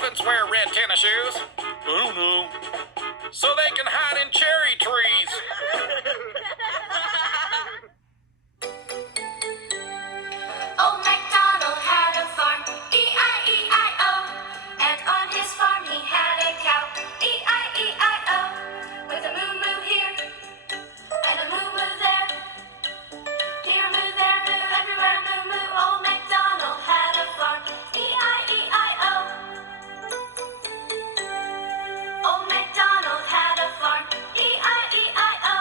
elephants wear red tennis shoes? I don't know. So they can hide in cherry trees. Old MacDonald had a farm, E-I-E-I-O. And on his farm he had a cow, E-I-E-I-O. With a moo-moo here, and a moo-moo there. Here a moo, there a moo, everywhere a moo-moo. Old MacDonald had a farm, E-I-E-I-O. Old MacDonald had a farm, E-I-E-I-O.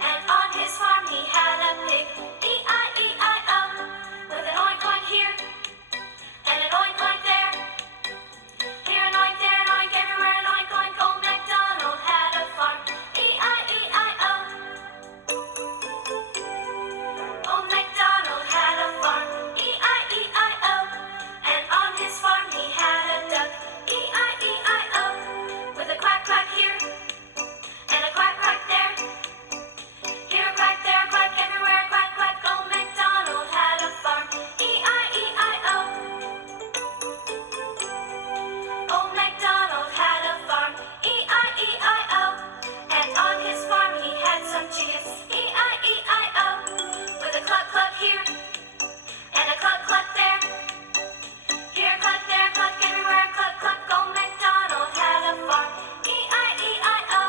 And on his farm he had a pig, E-I-E-I-O. With an oink oink here, and an oink oink there. Here an oink, there an oink, everywhere an oink oink. Old MacDonald had a farm, E-I-E-I-O. Old MacDonald had a farm, E-I-E-I-O. And on his farm he had a duck, E-I-E-I-O. With a quack quack here, and a quack quack there. Here a quack, there a quack, everywhere a quack quack. Old MacDonald had a farm, E-I-E-I-O. Old MacDonald had a farm, E-I-E-I-O. And on his farm he had some chickens, E-I-E-I-O. With a cluck cluck here, and a cluck cluck there. Here a cluck, there a cluck, everywhere a cluck cluck. Old MacDonald had a farm, E-I-E-I-O.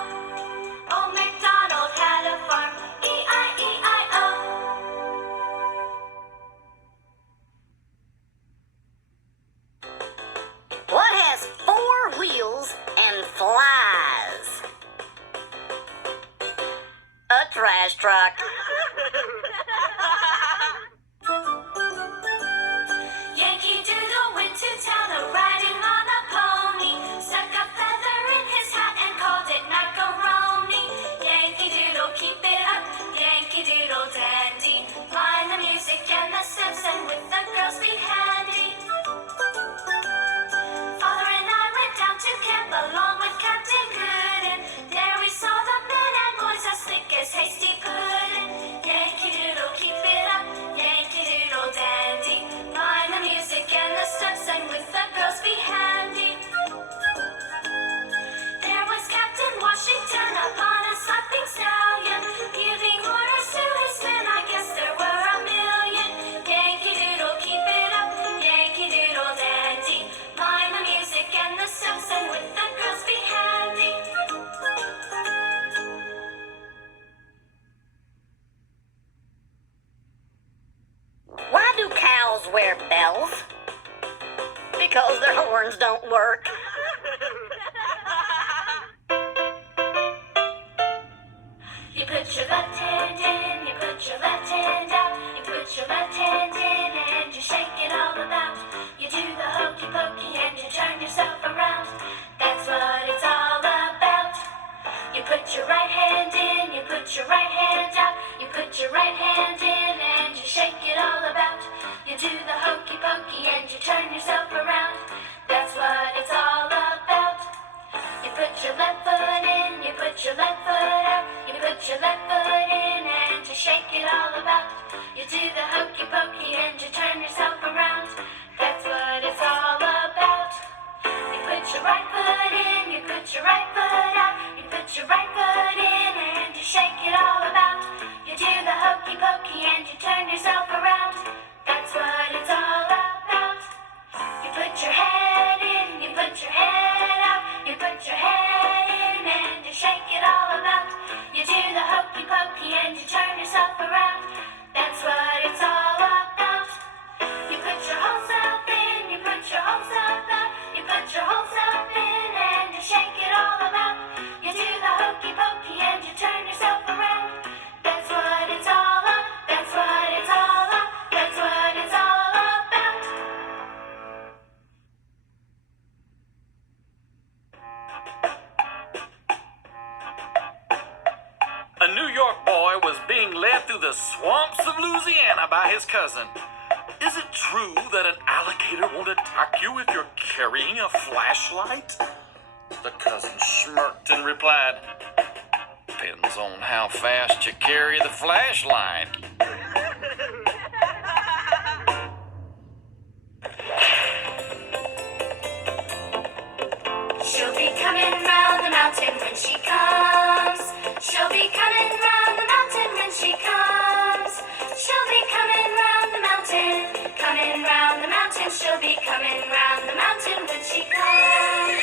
Old MacDonald had a farm, E-I-E-I-O. What has 4 wheels and flies? A trash truck. Yankee Doodle went to town a-riding on a pony. Stuck a feather in his hat and called it macaroni. Yankee Doodle, keep it up, Yankee Doodle dandy. Mind the music and the steps, and with the girls be handy. Father and I went down to camp along with Captain Gooden. There we saw the men and boys as thick as hasty pudding. Yankee Doodle, keep it up, Yankee Doodle dandy. Mind the music and the steps, and with the girls be handy. There was Captain Washington upon a slapping stallion, giving orders to his men. I guess there were a million. Yankee Doodle, keep it up, Yankee Doodle dandy. Mind the music and the steps, and with the girls be handy. Why do cows wear bells? Because their horns don't work. You put your left hand in, you put your left hand out. You put your left hand in and you shake it all about. You do the hokey pokey and you turn yourself around. That's what it's all about. You put your right hand in, you put your right hand out. You put your right hand in and you shake it all about. You do the hokey pokey and you turn yourself around. That's what it's all about. You put your left foot in, you put your left foot out. You put your left foot in and you shake it all about. You do the hokey pokey and you turn yourself around. That's what it's all about. You put your right foot in, you put your right foot out. You put your right foot in and you shake it all about. You do the hokey pokey and you turn yourself around. That's what it's all about. You put your head in, you put your head out. You put your head in and you shake it all about. You do the hokey pokey and you turn yourself around. That's what it's all about. You put your whole self in, you put your whole self out. You put your whole self in and you shake it all about. You do the hokey pokey and you turn yourself around. That's what it's all about. That's what it's all about. That's what it's all about. A New York boy was being led through the swamps of Louisiana by his cousin. Is it true that an alligator won't attack you if you're carrying a flashlight? The cousin smirked and replied, depends on how fast you carry the flashlight. she comes. She'll be coming round the mountain when she comes. She'll be coming round the mountain, coming round the mountain. She'll be coming round the mountain when she comes.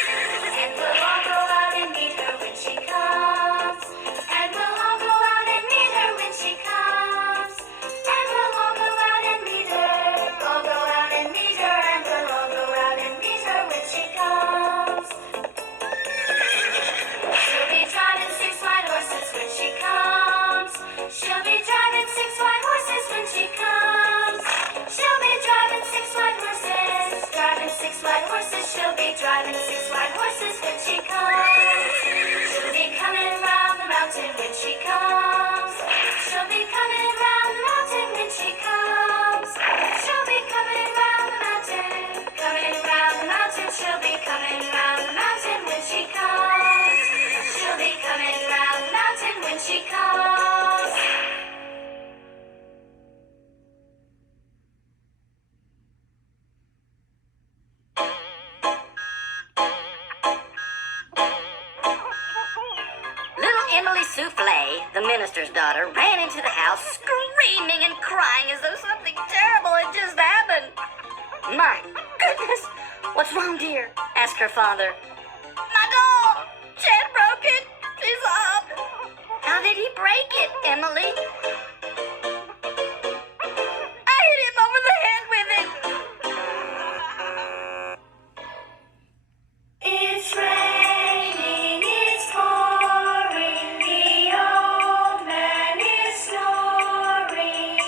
And we'll all go out and meet her when she comes. And we'll all go out and meet her when she comes. And we'll all go out and meet her. All go out and meet her. And we'll all go out and meet her when she comes. She'll be driving 6 white horses when she comes. She'll be driving 6 white horses when she comes. She'll be driving 6 white horses. Driving 6 white horses. She'll be driving 6 white horses when she comes. She'll be coming round the mountain when she comes. She'll be coming round the mountain when she comes. She'll be coming round the mountain. Coming round the mountain. She'll be coming round the mountain when she comes. She'll be coming round the mountain when she comes. Little Emily Souffle, the minister's daughter, ran into the house screaming and crying as though something terrible had just happened. My goodness! What's wrong, dear? Asked her father. My doll! Chad broke it! He's up! How did he break it, Emily? I hit him over the head with it! It's raining, it's pouring, the old man is snoring.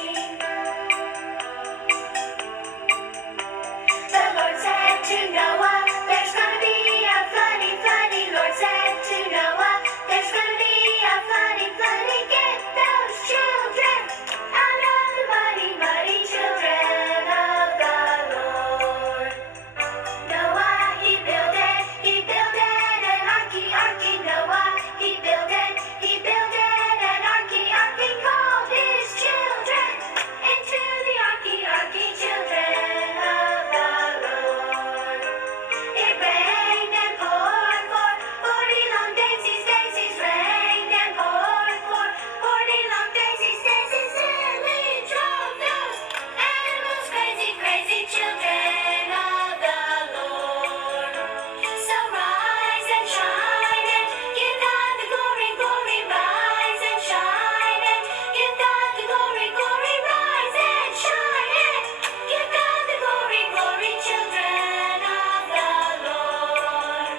The Lord said to Noah, there's gonna be a floody, floody. Lord said to Noah, there's gonna be a floody, floody. Get those children out of the muddy, muddy children of the Lord. Noah, he builded an arky, arky. Noah, he builded an arky, arky. Called his children into the arky, arky. Children of the Lord. It rained and poured for 40 long daisies, daisies. Rained and poured for 40 long daisies, daisies. And we drove those animals crazy, crazy. Children of the Lord. So rise and shine and give God the glory, glory. Rise and shine and give God the glory, glory. Rise and shine and give God the glory, glory. Children of the Lord.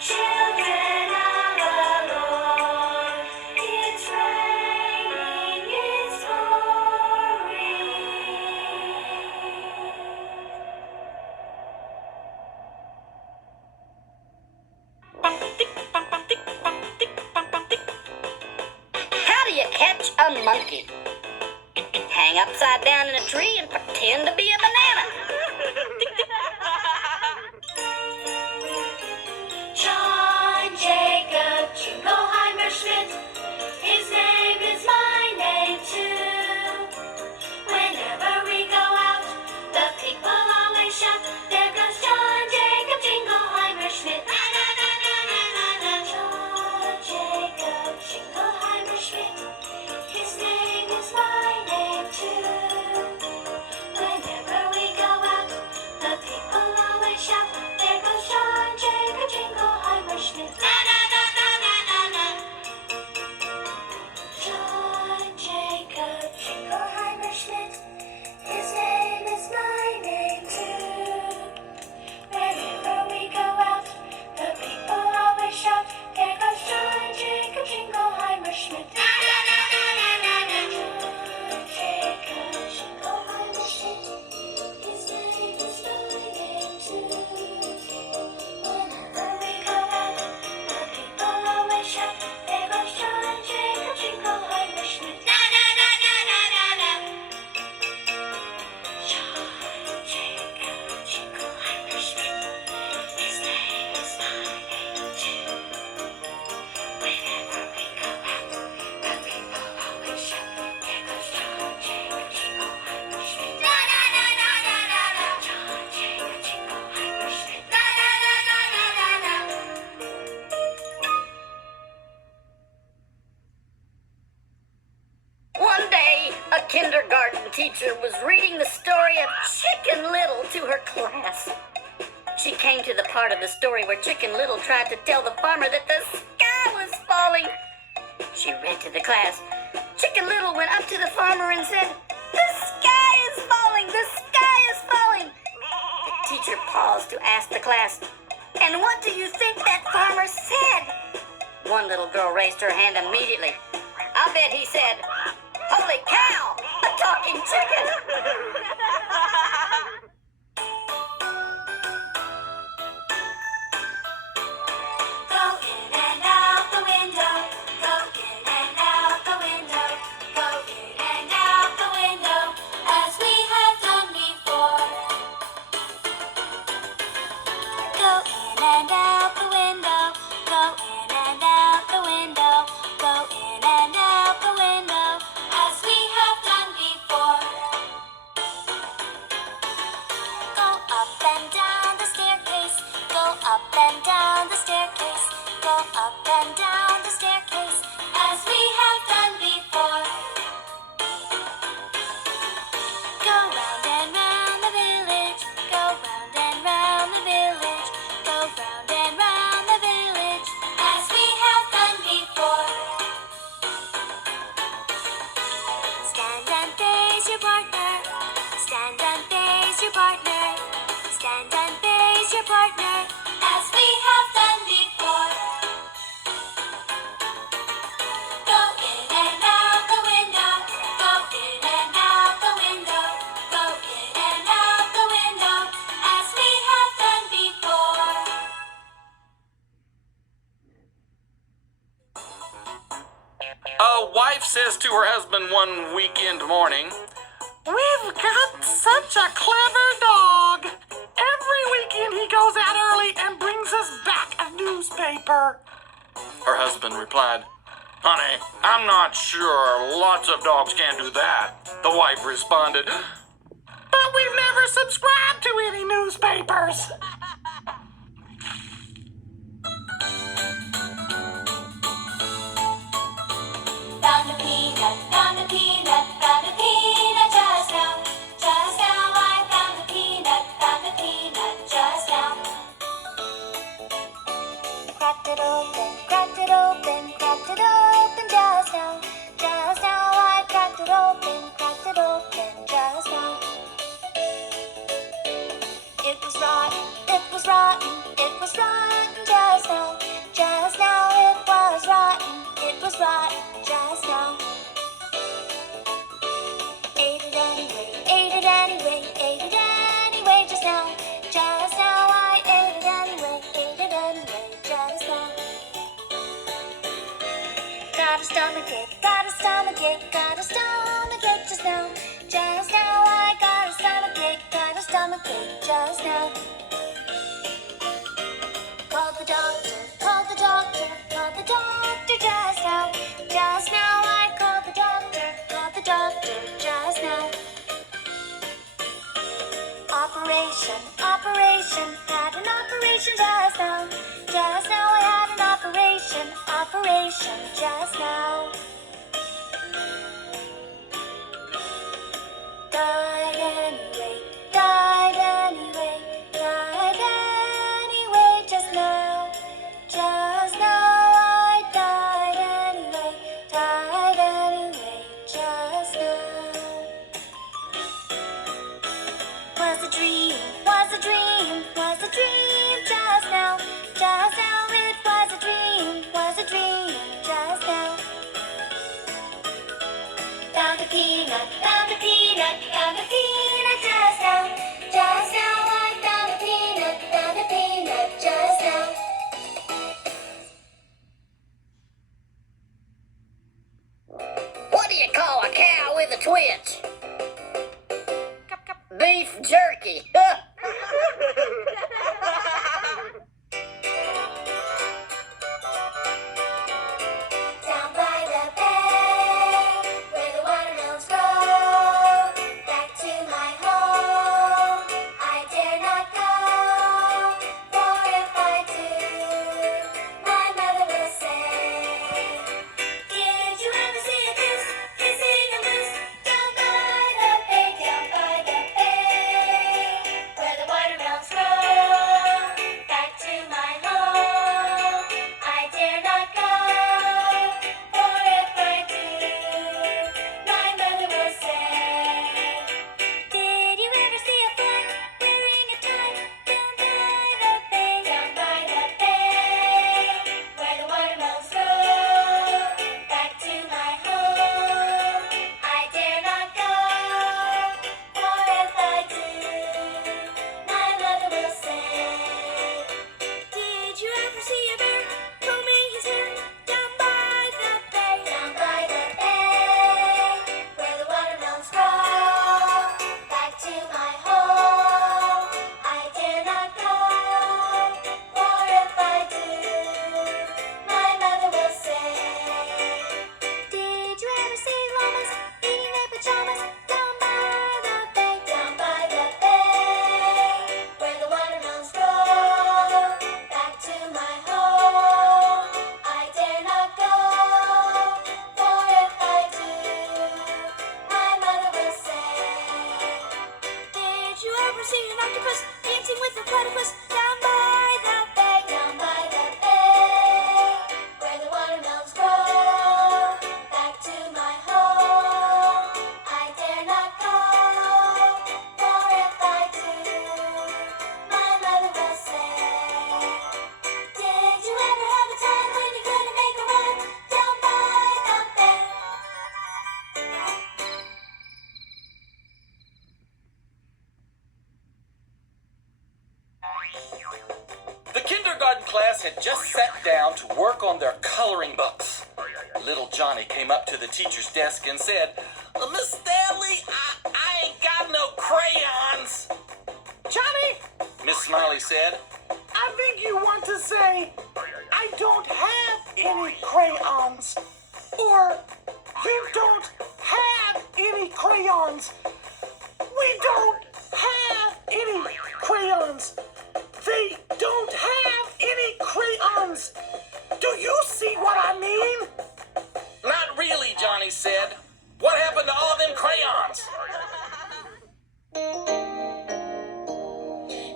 Children of the Lord. It's raining, it's pouring. How do you catch a monkey? Hang upside down in a tree and pretend to be a banana. John Jacob Jingleheimer Schmidt. His name is my name too. Whenever we go out, the people always shout, there goes John Jacob Jingleheimer Schmidt. Na na na na na na na. John Jacob Jingleheimer Schmidt. His name is my name too. Whenever we teacher was reading the story of Chicken Little to her class. She came to the part of the story where Chicken Little tried to tell the farmer that the sky was falling. She read to the class. Chicken Little went up to the farmer and said, "The sky is falling! The sky is falling!" The teacher paused to ask the class, "And what do you think that farmer said?" One little girl raised her hand immediately. "I'll bet he said, 'Holy cow, a talking chicken!'" Go in and out the window. Go in and out the window. Go in and out the window, as we have done before. Go in and out the window. Go in and out the window. Go in and out the window, as we have done before. Go up and down the staircase. Go up and down the staircase. Go up and down the staircase, as we have done before. Go round and round the village. Go round and round the village. Go round and round the village, as we have done before. Stand and face your partner. Stand and face your partner. Stand and face your partner, as we have done before. Go in and out the window. Go in and out the window. Go in and out the window, as we have done before. A wife says to her husband one weekend morning, "We've got such a clever dog. Every weekend he goes out early and brings us back a newspaper." Her husband replied, "Honey, I'm not sure. Lots of dogs can't do that." The wife responded, "But we've never subscribed to any newspapers." Found a peanut, found a peanut, found a peanut just now. Just now I found a peanut just now. Cracked it open, cracked it open, cracked it open just now. Just now I cracked it open just now. It was rotten, it was rotten, it was rotten just now. Just now it was rotten, it was rotten just now. Ate it anyway, ate it anyway, ate it anyway just now. Just now I ate it anyway just now. Got a stomachache, got a stomachache, got a stomachache just now. Just now I got a stomachache just now. Called the doctor, called the doctor, called the doctor just now. Just now I called the doctor just now. Operation, operation, had an operation just now. Just now I had an operation just now. Died anyway, died anyway, died anyway just now. Just now I died anyway just now. Was a dream, was a dream, was a dream just now. Just now it was a dream just now. Found a peanut, found a peanut, found a peanut just now. Just now I found a peanut just now. What do you call a cow with a twitch? Beef jerky. never seen an octopus dancing with a platypus down by the bay. Down by the bay, where the watermelons grow. Back to my home, I dare not go. For if I do, my mother will say, did you ever have a time when you couldn't make a run down by the bay? The kindergarten class had just sat down to work on their coloring books. Little Johnny came up to the teacher's desk and said, Miss Stanley, I ain't got no crayons. Johnny, Miss Smiley said, I think you want to say, I don't have any crayons. Or, you don't have any crayons. We don't have any crayons. They don't have any crayons. Do you see what I mean? Not really, Johnny said. What happened to all them crayons?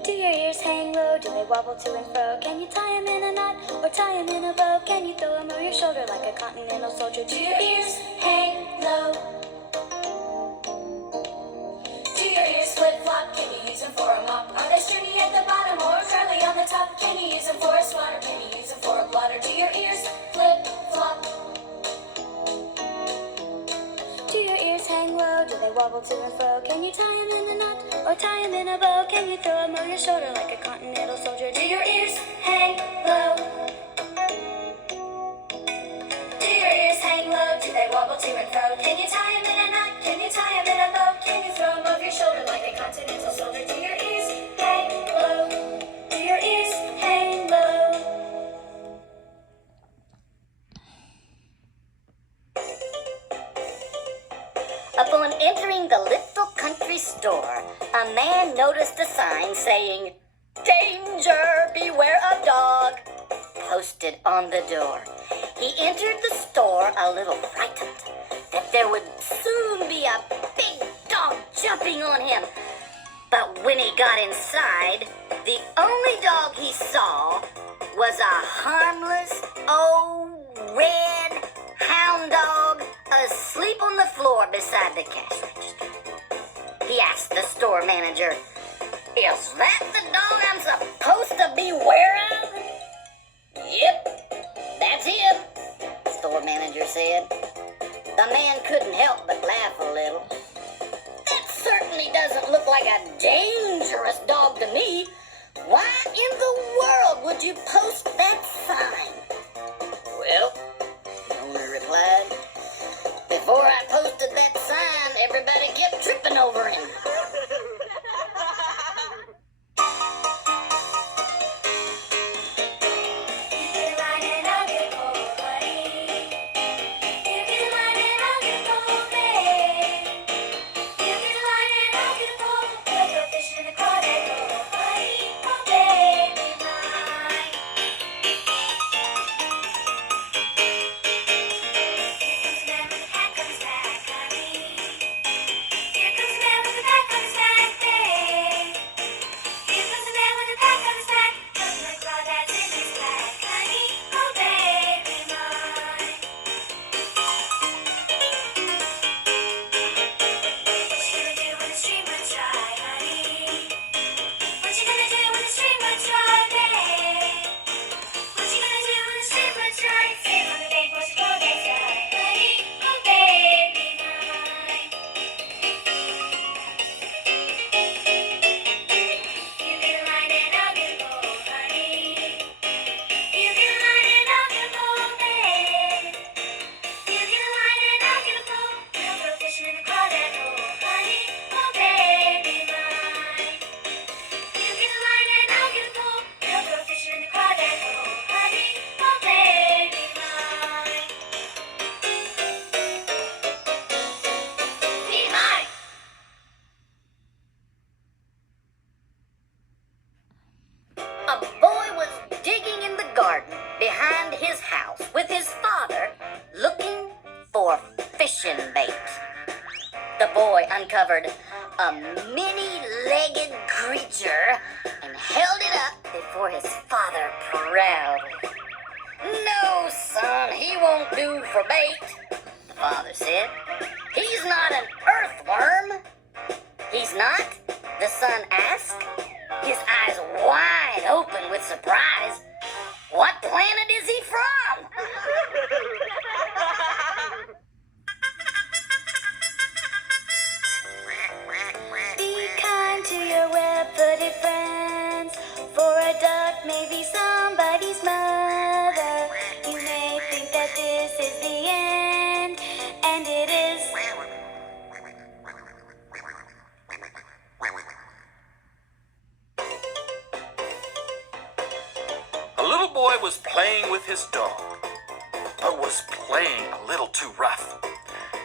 Do your ears hang low? Do they wobble to and fro? Can you tie 'em in a knot or tie 'em in a bow? Can you throw 'em over your shoulder like a continental soldier? Do your ears hang low? Do your ears flip-flop? Can you use 'em for a mop? Are they sturdy at the bottom or curly on the top? Can you use 'em for a swatter? Can you use 'em for a blotter? Do your ears flip-flop? Do your ears hang low? Do they wobble to and fro? Can you tie 'em in a knot or tie 'em in a bow? Can you throw 'em over your shoulder like a continental soldier? Do your ears hang low? Do your ears hang low? Do they wobble to and fro? Can you tie 'em in a knot? Can you tie 'em in a bow? Can you throw 'em over your shoulder like a continental soldier? Do your ears hang low? Do your ears hang low? Upon entering the little country store, a man noticed a sign saying, Danger, beware of dog, posted on the door. He entered the store a little frightened that there would soon be a big dog jumping on him. But when he got inside, the only dog he saw was a harmless old red hound dog asleep on the floor beside the cash register. He asked the store manager, Is that the dog I'm supposed to beware of? Yep, that's him, store manager said. The man couldn't help but laugh a little. That certainly doesn't look like a dangerous dog to me. Why in the world would you post that sign? Well, the owner replied, before I posted that sign, everybody kept tripping over him. Behind his house with his father looking for fishing bait. The boy uncovered a many-legged creature and held it up before his father proudly. "No, son, he won't do for bait," the father said. "He's not an earthworm." "He's not?" the son asked, his eyes wide open with surprise. "What planet is he from?" Be kind to your web-footed friends, for a duck may be somebody's mother. You may think that this is the end, and it is. A little boy was playing with his dog, but was playing a little too rough.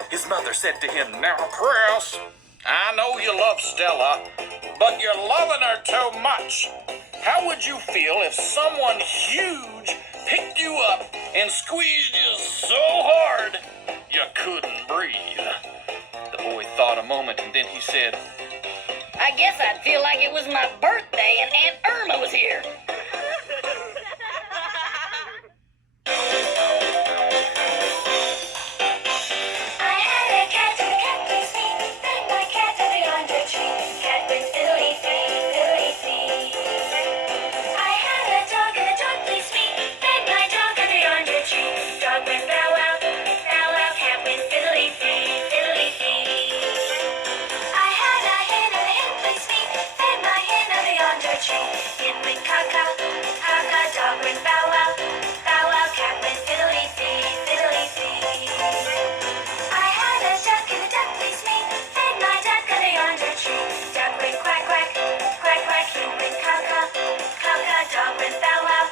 His mother said to him, "Now, Chris, I know you love Stella, but you're loving her too much. How would you feel if someone huge picked you up and squeezed you so hard you couldn't breathe?" The boy thought a moment and then he said, "I guess I'd feel like it was my birthday and Aunt Irma was here." I had a cat and the cat pleased me. Then my cat had a yonder tree. Cat went fiddly fee, fiddly fee. I had a dog and the dog pleased me. Then my dog had a yonder tree. Dog went bow wow, bow wow. Cat went fiddly fee, fiddly fee. I had a hen and the hen pleased me. Then my hen had a yonder tree. Hen went caw-caw, caw-caw. Dog went bow wow, bow wow. Cat went fiddly fee, fiddly fee. I had a duck and the duck pleased me. Then my duck got a yonder tree. Duck went quack quack, quack quack. Hen went caw-caw, caw-caw. Dog went bow wow,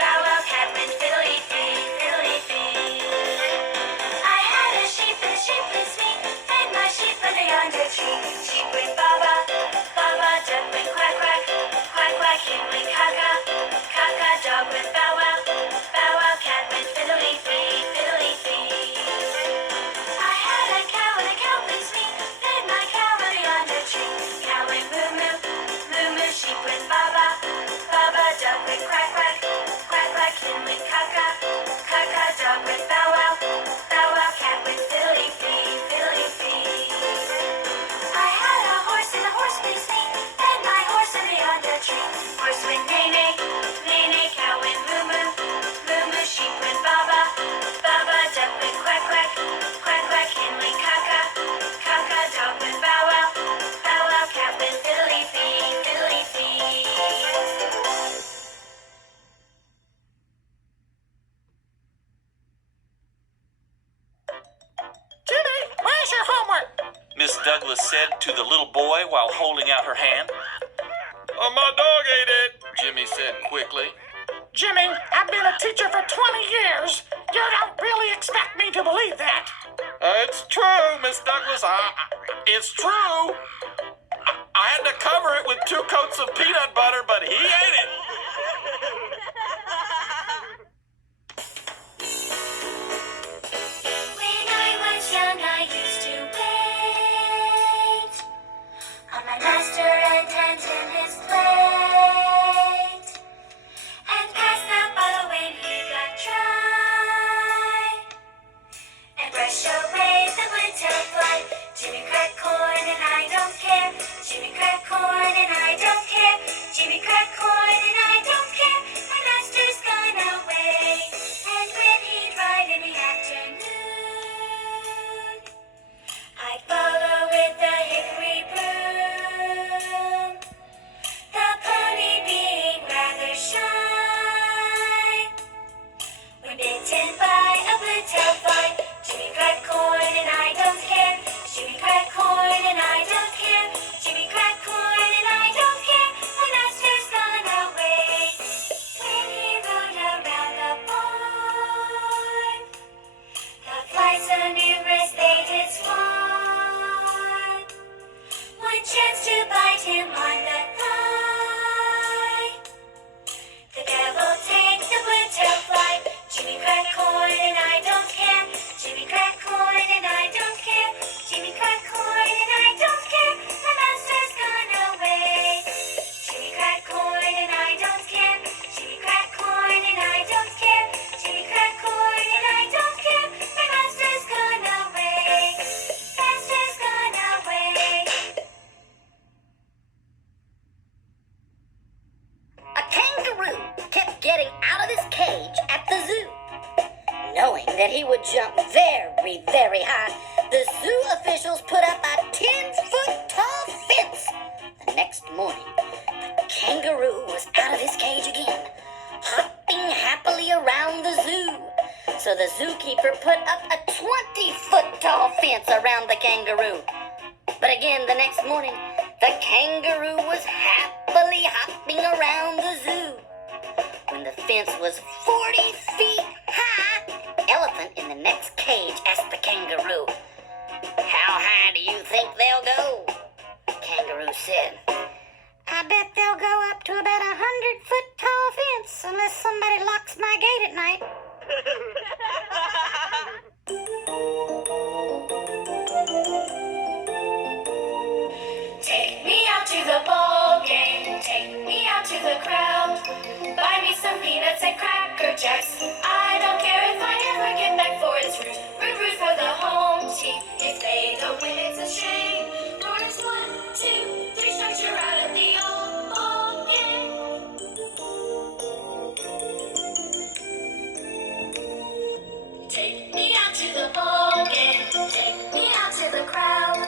bow wow. Cat went fiddly fee, fiddly fee. I had a sheep and the sheep pleased me. Then my sheep got a yonder tree. Sheep went ba-ba, ba-ba. Duck went quack quack, quack quack. Hen went caw-caw, caw-caw. Dog went bow wow, bow wow. Cat went fiddly fee, fiddly fee. I had a cow and the cow pleased me. Then my cow got a yonder tree. Cow went moo moo, moo moo. Sheep went ba-ba, ba-ba. Duck went quack quack, quack quack. Hen went caw-caw, caw-caw. Dog went bow wow, bow wow. Cat went fiddly fee, fiddly fee. I had a horse and the horse pleased me. Then my horse got a yonder tree. Horse went neigh neigh, neigh neigh. Cow went moo moo, moo moo. Sheep went ba-ba, ba-ba. Duck went quack quack, quack quack. Hen went caw-caw, caw-caw. Dog went bow wow, bow wow. Cat went fiddly fee, fiddly fee. "Jimmy, where's your homework?" Miss Douglas said to the little boy while holding out her hand. My dog ate it," Jimmy said quickly. Jimmy, I've been a teacher for 20 years. You don't really expect me to believe that. It's true, Miss Douglas. It's true. I had to cover it with 2 coats of peanut butter, but he ate it. When I was young, I used to wait on my master and hand him his plate, and pass that bottle when he got dry, and brush away the winter fly. Jimmy crack corn and I don't care. Jimmy crack corn and I don't care. that he would jump very, very high, the zoo officials put up a 10-foot tall fence. The next morning, the kangaroo was out of his cage again, hopping happily around the zoo. So the zookeeper put up a 20-foot tall fence around the kangaroo. But again, the next morning, the kangaroo was happily hopping around the zoo. When the fence was 40 feet high, the elephant in the next cage asked the kangaroo, "How high do you think they'll go?" The kangaroo said, "I bet they'll go up to about 100-foot tall fence unless somebody locks my gate at night." Take me out to the ball game, take me out to the crowd. Buy me some peanuts and cracker jacks. I don't care if I ever get back for it's root. Root for the home team. If they don't win, it's a shame. For it's 1, 2, 3 strikes, you're out of the old ball game. Take me out to the ball game, take me out to the crowd.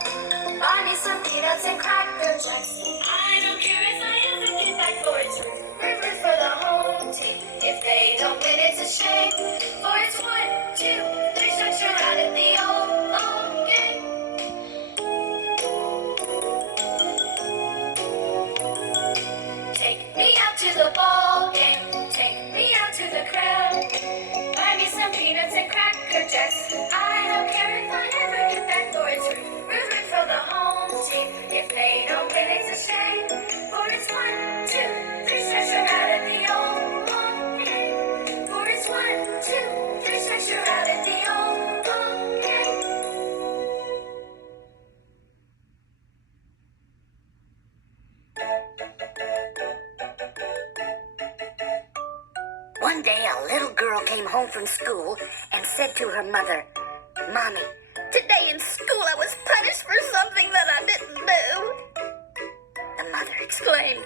Buy me some peanuts and cracker jacks. I don't care if I ever get back for it's root for the home team. If they don't win, it's a shame. For it's 1, 2, 3 strikes, you're out of the old ball game. Take me out to the ball game, take me out to the crowd. Buy me some peanuts and cracker jacks. I don't care if I ever get back for it's root for the home team. If they don't win, it's a shame. For it's 1, 2, 3 strikes, you're out of the old ball game. For it's 1, 2, 3 strikes, you're out of the old ball game. One day, a little girl came home from school and said to her mother, "Mommy, today in school I was punished for something that I didn't do." The mother exclaimed,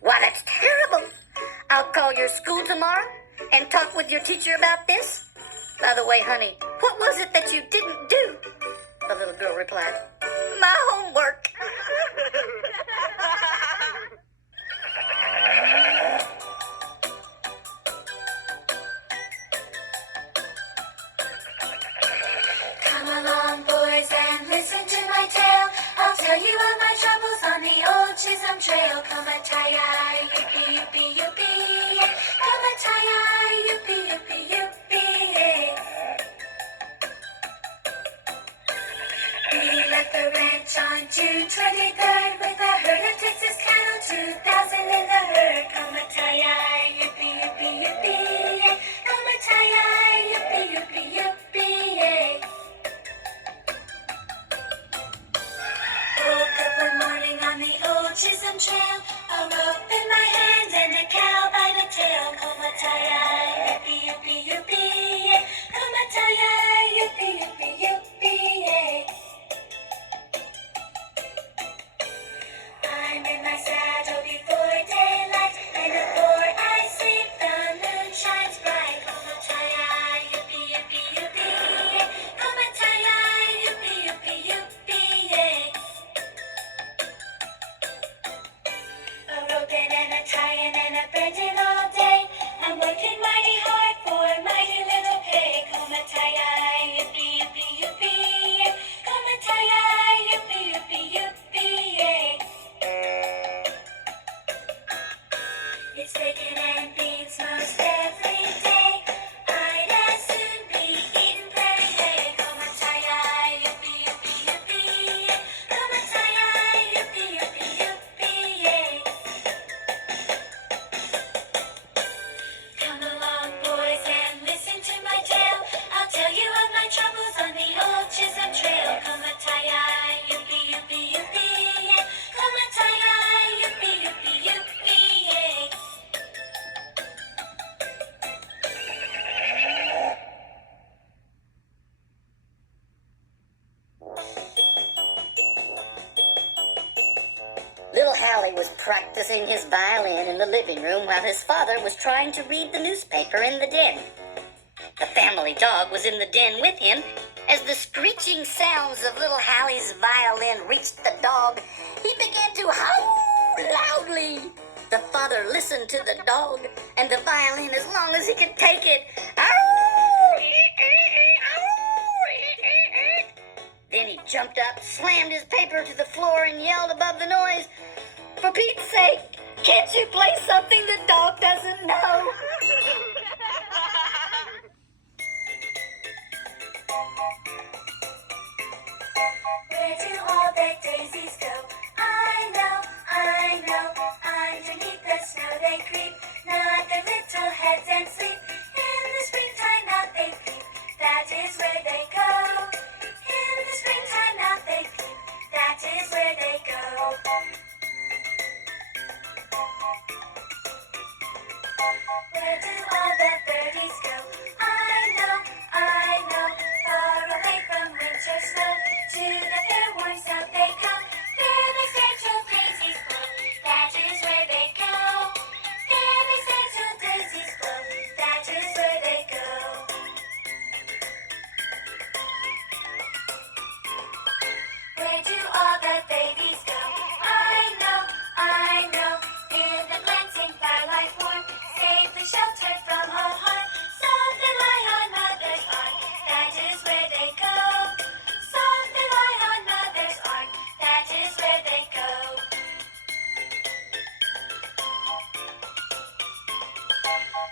"Why, that's terrible. I'll call your school tomorrow and talk with your teacher about this. By the way, honey, what was it that you didn't do?" The little girl replied, "My homework." Come along, boys, and listen to my tale. I'll tell you of my troubles on the old Chisholm Trail. Come a tie-yi, yippee, yippee, yippee. Come a tie-yi, yippee, yippee, yippee. We left the ranch on June 23rd with a herd of Texas cattle, 2,000 in the herd. Come a tie-yi, yippee, yippee, yippee. Come a tie-yi, yippee, yippee, yippee. Woke up one morning on the old Chisholm Trail, a rope in my hand and a cow by the tail. Come a tie-yi, yippee, yippee, yippee. Come a tie-yi, yippee, yippee, yippee. I'm in my saddle before daylight, and before I sleep the moon shines bright. Come a tie-yi, yippee, yippee, yippee. Come a tie-yi, yippee, yippee, yippee. A roping and a tying and a bending all day. I'm working mighty hard for mighty little pay. Come a tie-yi, yippee, yippee, yippee. Come a tie-yi, yippee, yippee, yippee. It's bacon and beans most every day. I'd as soon be eating prairie hay. Come a tie-yi, yippee, yippee, yippee. Come a tie-yi, yippee, yippee, yippee. Come along, boys, and listen to my tale. I'll tell you of my troubles on the old Chisholm Trail. Come a tie-yi, yippee, yippee, yippee. Come a tie-yi, yippee, yippee, yippee. Little Hallie was practicing his violin in the living room while his father was trying to read the newspaper in the den. The family dog was in the den with him. As the screeching sounds of little Hallie's violin reached the dog, he began to howl loudly. The father listened to the dog and the violin as long as he could take it. Then he jumped up, slammed his paper to the floor, and yelled above the noise, "For Pete's sake, can't you play something the dog doesn't know?" Where do all the daisies go? I know, underneath the snow they creep, nod their little heads and sleep. In the springtime out they peep, that is where they go. In the springtime out they peep, that is where they go. Where do all the birdies go? I know, far away from winter snow, to the fair warm south they come. There they stay till daisies blow, that is where they go. There they stay till daisies blow, that is where they go. Where do all the babies go? I know, in the glancing firelight warm, safely sheltered from all harm. Softly lie on mother's arm, that is where they go. Softly lie on mother's arm, that is where they go.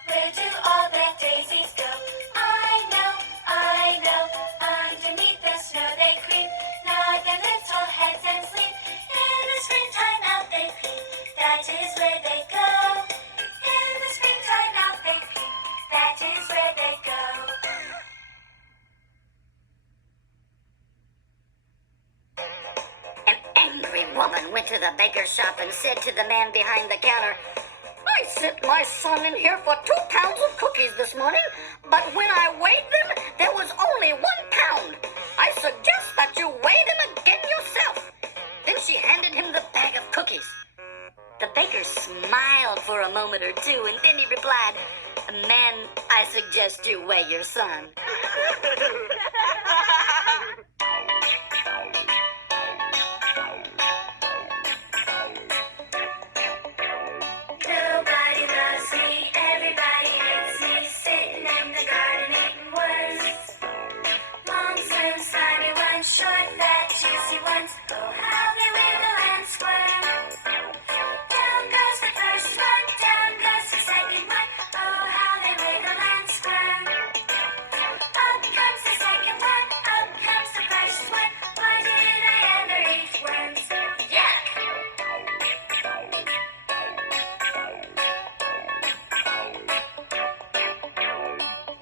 Where do all the daisies go? I know, underneath the snow they creep, nod their little heads and sleep. In the springtime out they peep, that is where they go. In the springtime out they peep, that is where they go. An angry woman went to the baker's shop and said to the man behind the counter, "I sent my son in here for 2 pounds of cookies this morning, but when I weighed them, there was only 1 pound. I suggest that you weigh them again yourself." Then she handed him the bag of cookies. The baker smiled for a moment or two, and then he replied, "Man, I suggest you weigh your son." Nobody loves me, everybody hates me, sitting in the garden eating worms. Long, slim, slimy ones, short, fat, juicy ones, oh how they wiggle and squirm. Down goes the first one, down goes the second one, oh how they wiggle and squirm. Up comes the second one, up comes the first one, why did I ever eat worms? Yuck!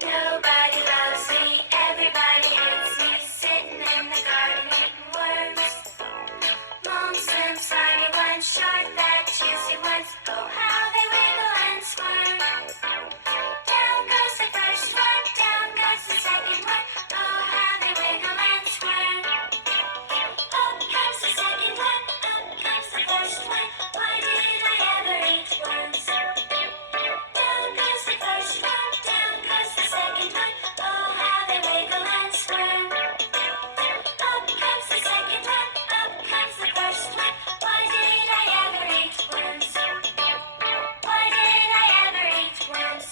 Nobody loves me, everybody hates me, sitting in the garden eating worms. Long, slim, slimy ones, short, fat, juicy ones, oh how they wiggle and squirm. Down goes the first one, down goes the second one, oh how they wiggle and squirm. Up comes the second one, up comes the first one, why did I ever eat worms? Down goes the first one, down goes the second one, oh how they wiggle and squirm. Up comes the second one, up comes the first one, why did I ever eat worms? Why did I ever eat worms?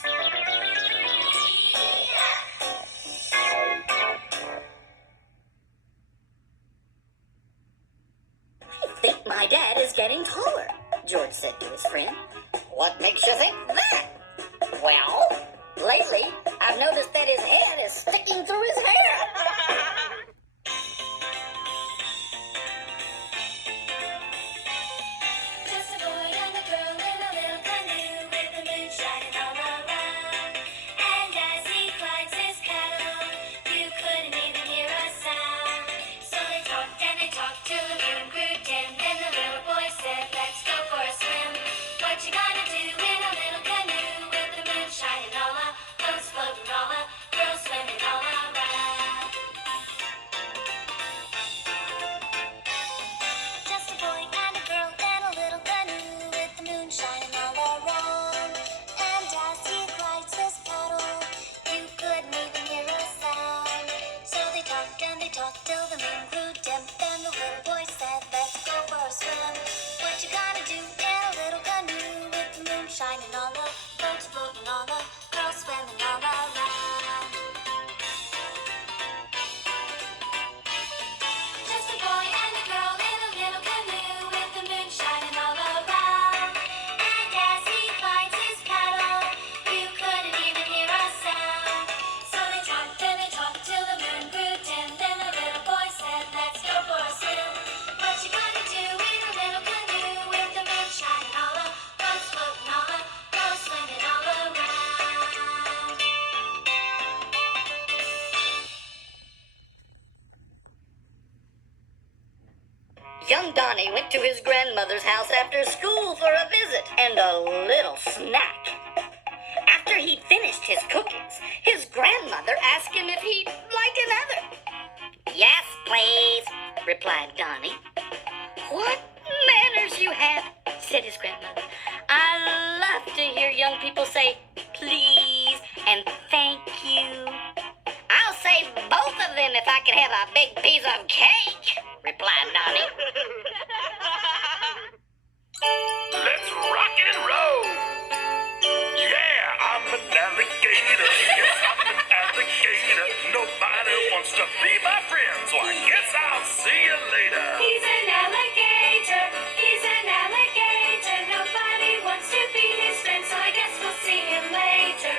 "I think my dad is getting taller," George said to his friend. "What makes you think that?" "Well, lately I've noticed that his head is sticking through his hair." Just a boy and a girl in a little canoe with the moon shining all around. And as he glides his paddle, you couldn't even hear a sound. So they talked and they talked till the room grew dim. Then the little boy said, "Let's go for a swim." What you gonna do in a little canoe with the moon shining all around? Boats floating all around, girls swimming all around. Just a boy and a girl in a little canoe with the moon shining all around. And as he glides his paddle, you couldn't even shining all over, boats floating all over, girls swimming all around. Just a boy and a girl in a little canoe with the moon shining all around. And as he plies his paddle, you couldn't even hear a sound. So they talked and they talked till the moon grew dim. Then the little boy said, let's go for a swim. What you gonna do in a little canoe with the moon shining all over, boats floating all over, girls swimming all around? Young Donnie went to his grandmother's house after school for a visit and a little snack. After he'd finished his cookies, his grandmother asked him if he'd like another. Yes, please, replied Donnie. What manners you have, said his grandmother. I love to hear young people say please and thank you. I'll say both of them if I could have a big piece of cake, replied Donnie. Let's rock and roll! Yeah, I'm an alligator. Yes, I'm an alligator. Nobody wants to be my friend, so I guess I'll see you later. He's an alligator. He's an alligator. Nobody wants to be his friend, so I guess we'll see him later.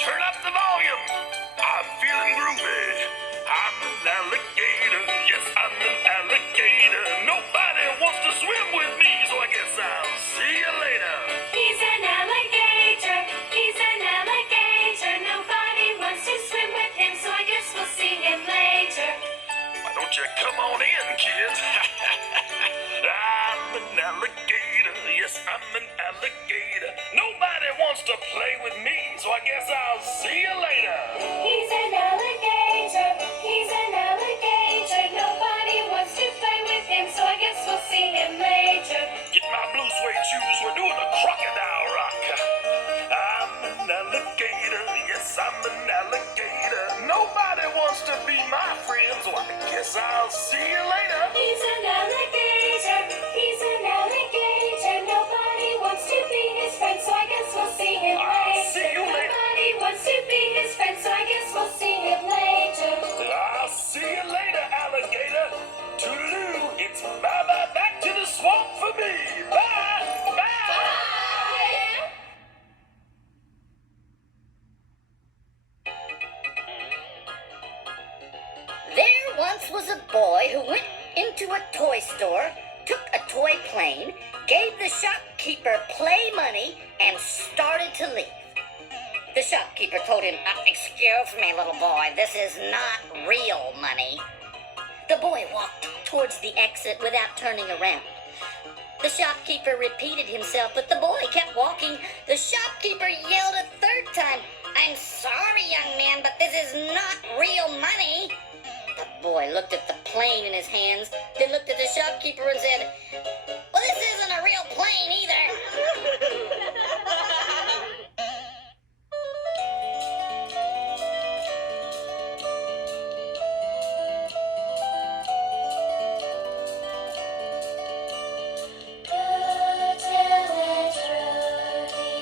Turn up the volume. I'm feeling groovy. I'm an alligator. Yes, I'm an alligator. Nobody wants to swim with me, so I guess I'll see you later. He's an alligator. He's an alligator. Nobody wants to swim with him, so I guess we'll see him later. Why don't you come on in, kids? I'm an alligator. Yes, I'm an alligator. Nobody wants to play with me, so I guess I'll see you later. He's an alligator. He's an alligator. Nobody wants to play with him, so I guess we'll see him later. Get my blue suede shoes. We're doing a crocodile rock. I'm an alligator. Yes, I'm an alligator. Nobody wants to be my friend, so I guess I'll see you later. He's an alligator. He's an alligator. Nobody wants to be his friend, so I guess we'll see him I'll later. see you later. Nobody wants to be his friend, so I guess we'll see him later. I'll see you later, alligator. Toodaloo, it's bye-bye back to the swamp for me. Bye! Bye! There once was a boy who went into a toy store, took a toy plane, gave the shopkeeper play money, and started to leave. The shopkeeper told him, excuse me, little boy, this is not real money. The boy walked towards the exit without turning around. The shopkeeper repeated himself, but the boy kept walking. The shopkeeper yelled a third time, I'm sorry, young man, but this is not real money. The boy looked at the plane in his hands, then looked at the shopkeeper and said, well, this isn't a real plane either. Go tell Aunt Rhody.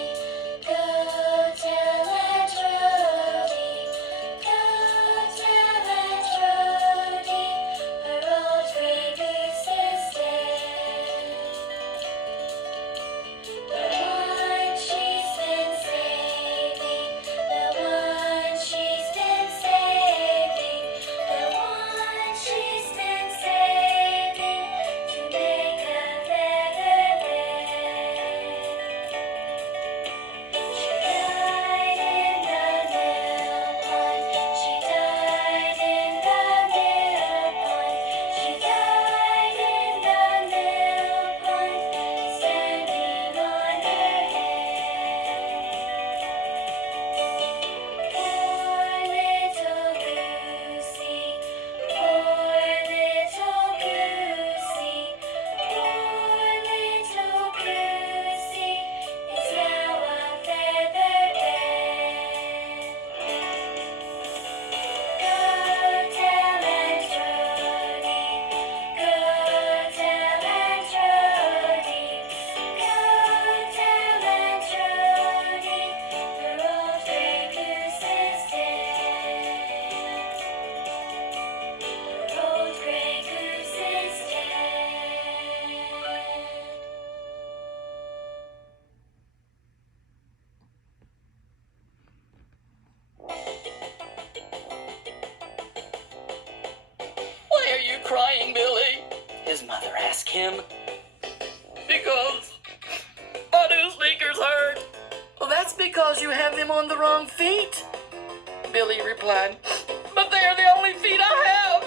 Go tell Aunt Rhody. Go tell Aunt Rhody. Her old three goose is dead. ask him. Because my new sneakers hurt. Well, that's because you have them on the wrong feet, Billy replied. But they are the only feet I have.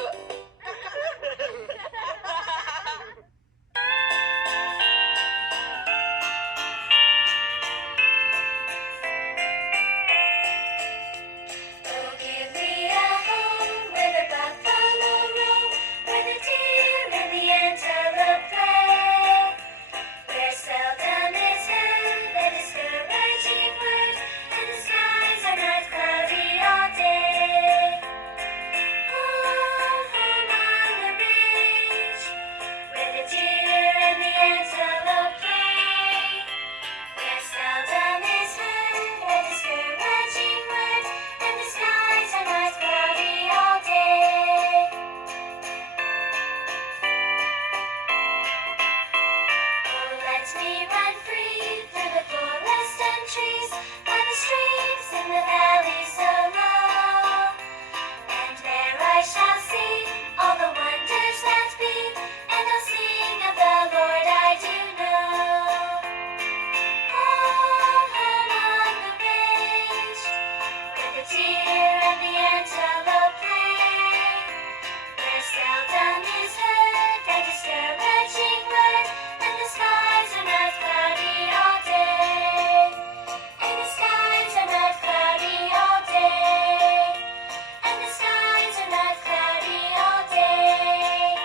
Oh, give me a home where the buffalo roam, where the deer and the antelope play, where seldom is heard a discouraging word, and the skies are not cloudy all day. Oh, home on the range, where the deer and the antelope play, where seldom is heard a discouraging word, and the skies are not cloudy all day. Oh, let me run free through the forest and trees, by the streams in the valley so low, and there I shall see all the wonders that be, and I'll sing of the Lord I do know. Oh, home on the range, where the deer and the antelope play, where seldom is heard a discouraging word, and the skies are not cloudy all day. And the skies are not cloudy all day. And the skies are not cloudy all day.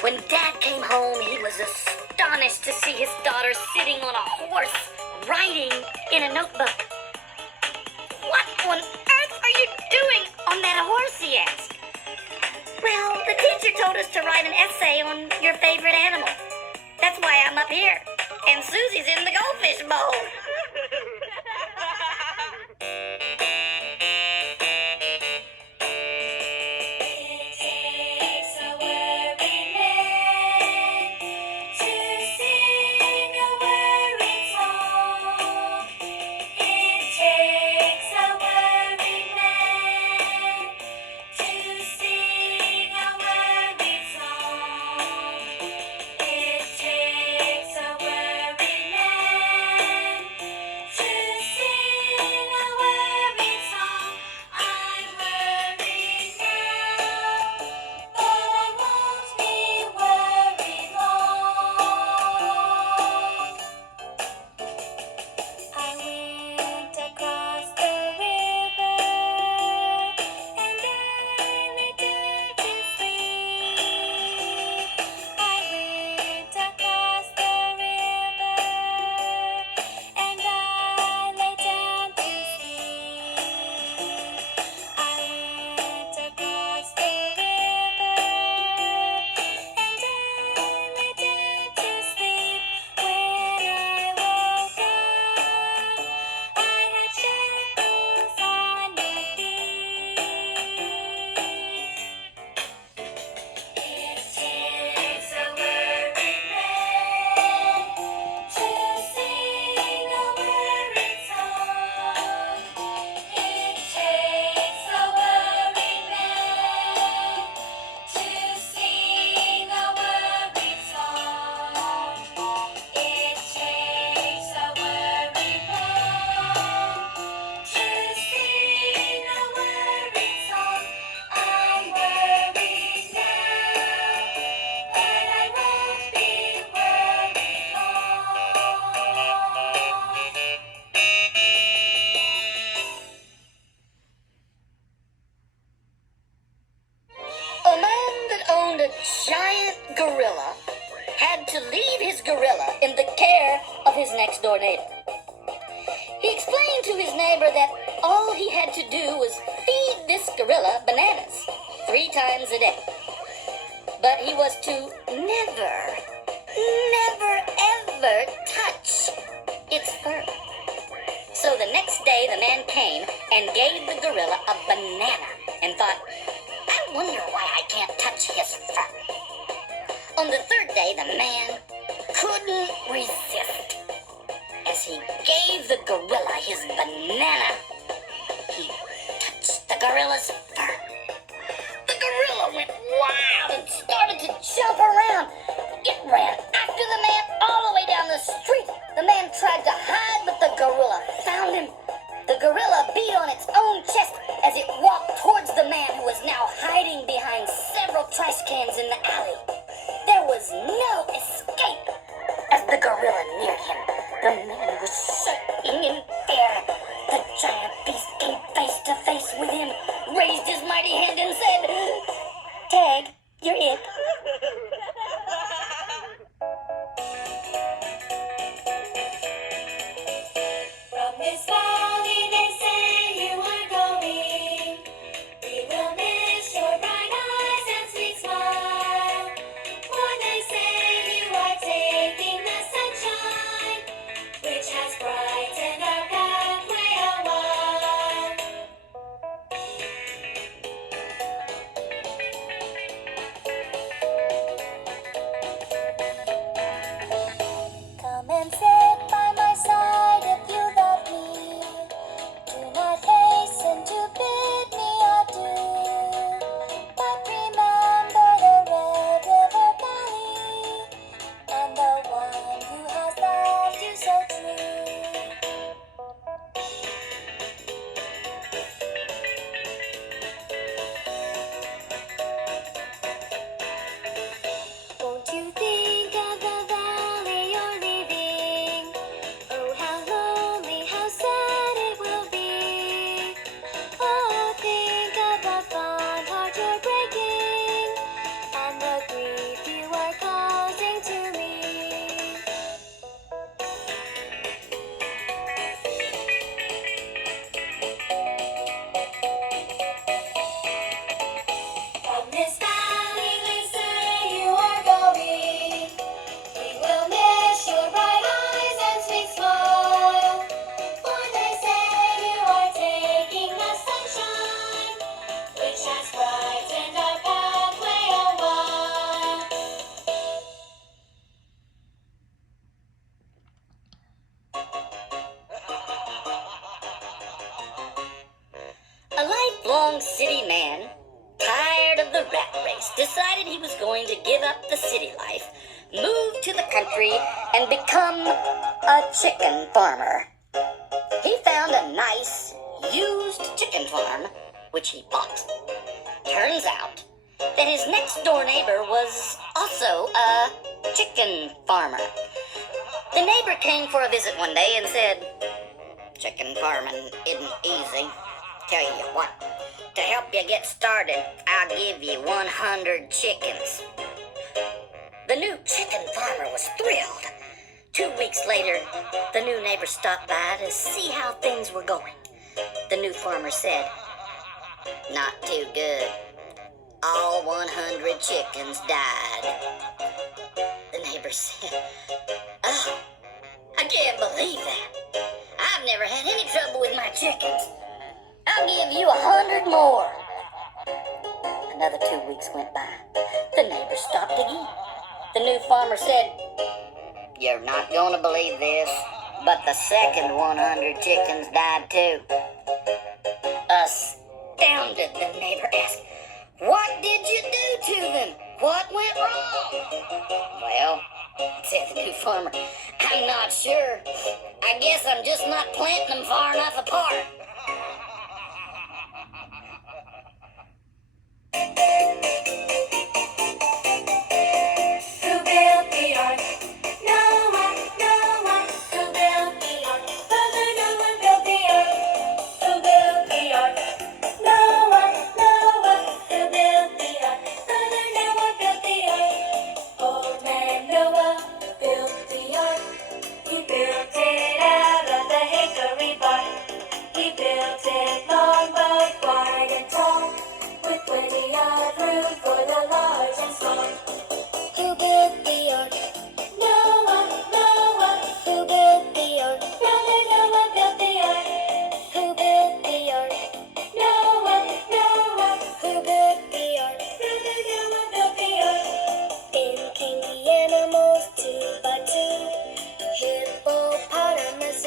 When Dad came home, he was astonished to see his daughter sitting on a horse, writing in a notebook. What on earth are you doing on that horse, he asked. Well, the teacher told us to write an essay on your favorite animal. That's why I'm up here. And Susie's in the goldfish bowl. It takes a worried man to sing a worried song. It takes a worried man to sing a worried song. It takes a worried man to sing a worried song. I'm worried now, but I won't be worried long. I went across the river and I lay down to sleep. I went across the river and I lay down to sleep. I went across the river and I lay down to sleep. When I woke up, I had shackles on my feet. It takes a worried man to sing a worried song. It takes a worried man to sing a worried song. It takes a worried man to sing a worried song. I'm worried now, but I won't be worried long. A man that owned a giant gorilla had to leave his gorilla in the care of his next door neighbor. He explained to his neighbor that all he had to do was feed this gorilla bananas 3 times a day. But he was to never, ever touch its fur. So the next day the man came and gave the gorilla a banana and thought, I wonder why I can't touch his fur. On the 3rd day, the man couldn't resist. As as he gave the gorilla his banana. He touched the gorilla's fur. The gorilla went wild and started to jump around. It ran after the man all the way down the street. The man tried to hide, but the gorilla found him. The gorilla beat on its own chest as it walked towards the man who was now hiding behind several trash cans in the alley. There was no escape. As the gorilla neared him, the man was shaking in fear. The giant beast came face to face with him, raised his mighty hand and said, "Tag, you're it." From this valley they say you are going. We will miss your bright eyes and sweet smile. For they say you are taking the sunshine, which has brightened our pathway a while. Come and sit by my side if you love me. Do not hasten to bid me adieu. But remember the Red River Valley and the one who has loved you so true. Won't you think of the valley you're leaving? Oh, how lonely, how sad it will be. Oh, think of the fond heart you're breaking and the grief you are causing to me. From this valley they say you are going. We will miss your bright eyes and sweet smile. For they say you are taking the sunshine, which has brightened our pathway a while. A lifelong city man, tired of the rat race, decided he was going to give up the city life, move to the country, and become a chicken farmer. He found a nice, used chicken farm, which he bought. Turns out that his next door neighbor was also a chicken farmer. The neighbor came for a visit one day and said, "Chicken farming isn't easy. Tell you what, to help you get started, I'll give you 100 chickens." The new chicken farmer was thrilled. 2 weeks later, the new neighbor stopped by to see how things were going. The new farmer said, "Not too good. All 100 chickens died." The neighbor said, "Oh, I can't believe that. I've never had any trouble with my chickens. I'll give you 100 more." Another 2 weeks went by. The neighbor stopped again. The new farmer said, "You're not going to believe this, but the second 100 chickens died too." Astounded, the neighbor asked, "What did you do to them? What went wrong?" "Well," said the new farmer, "I'm not sure. I guess I'm just not planting them far enough apart." Who built the ark? No one, no one. Who built the ark? Father, no one built the ark. Who built the ark? No one, no one. Who built the ark? Father, no one built the ark. Old man Noah built the ark. He built it out of the hickory bark. He built it long but wide and tall, with plenty of room for the large and small. Who built the ark? No one, no one. Who built the ark? Brother Noah built the ark. Who built the ark? No one, no one. Who built the ark? Brother Noah built the ark. In came the animals two by two. Hippopotamus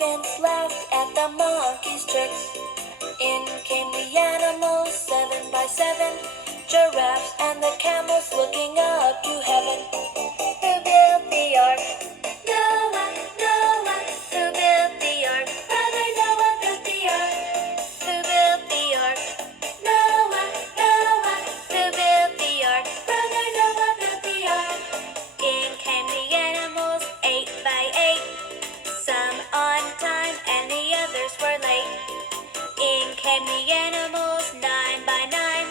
elephants laughed at the monkeys' tricks. In came the animals, 7 by 7, giraffes and the camels looking up to heaven. Who built the ark? Noah, Noah. Who built the ark? Brother Noah built the ark. Who built the ark? Noah, Noah. Who built the ark? Brother Noah built the ark. In came the animals, 8 by 8, some on time and the others were late. In came the animals, 9 by 9,